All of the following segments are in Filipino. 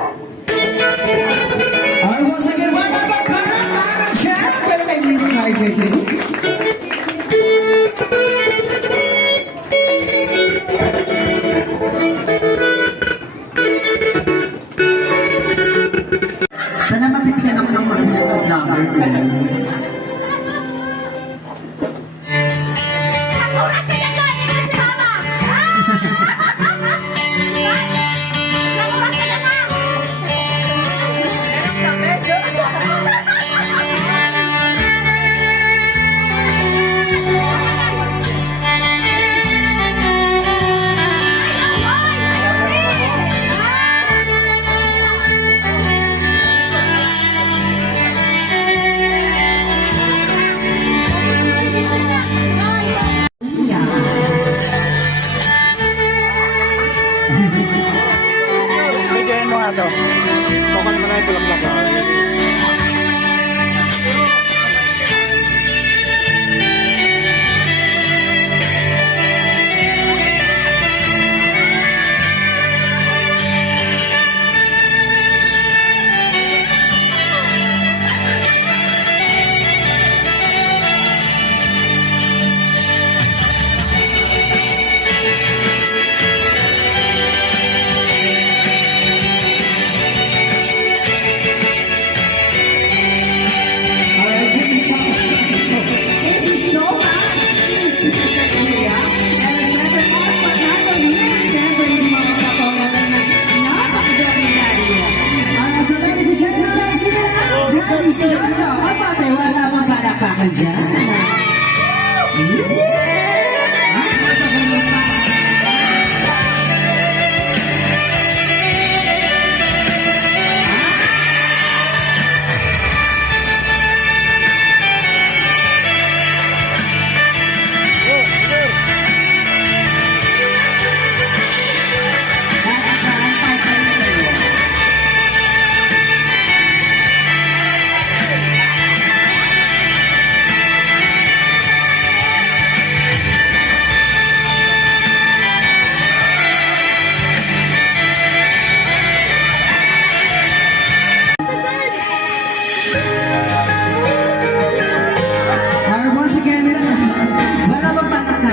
Alright, once again, one more palakpakan syempre kay Miss Marjorie. Sana mabibigyan ako ng mga number ko. Bigyan mo nga ito. Tokan mo na yung tulak-tulak. Wala mong palakpakan dyan.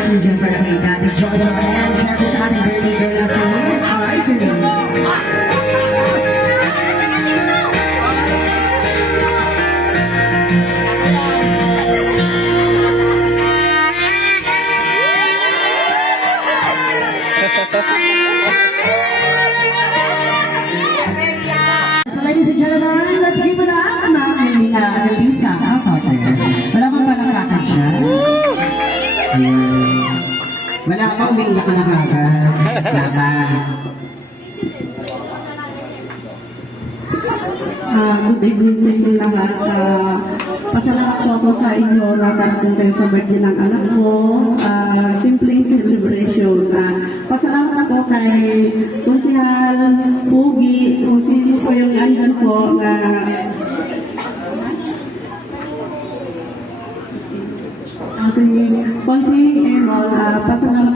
Dyan para kay Daddy Jojo and syempre sa ating birthday girl na si Miss Marjorie. So ladies and gentlemen, let's give it up Annalisa. Wala bang palakpakan siya? Wala pa, umiiyak ka na kagad. Good evening sa inyo lahat. Pasalamat po ako sa inyo na karating kayo sa birthday ng anak ko. Simpleng celebration. Pasalamat ako kay Konsihal Pugi, kung sino po yung andun po na Konsing Emol. Pasalamat